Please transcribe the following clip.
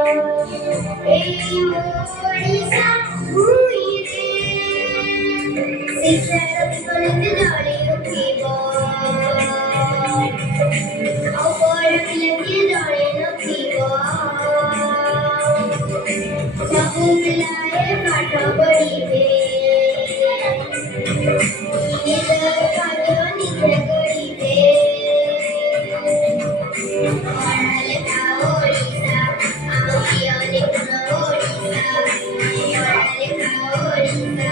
এই ওড়িশা ভূইরে ଶିକ୍ଷାର ବିକଳିତ ଜଳି ଉଠିବ ଆଉ ପର ପିଲାଟିଏ ଜଳି ନଥିବ ସବୁ ପିଲାଏ ପାଠ ପଢ଼ିବେ ନିଜର ଭାଗ୍ୟ ନିଜେ ଗଢ଼ିବେ ପଢ଼ା ଲେଖା ଓଡ଼ିଶା ଆମ ପ୍ରିୟ ନିପୁଣ ଓଡ଼ିଶା ପଢ଼ା ଲେଖା ଓଡ଼ିଶା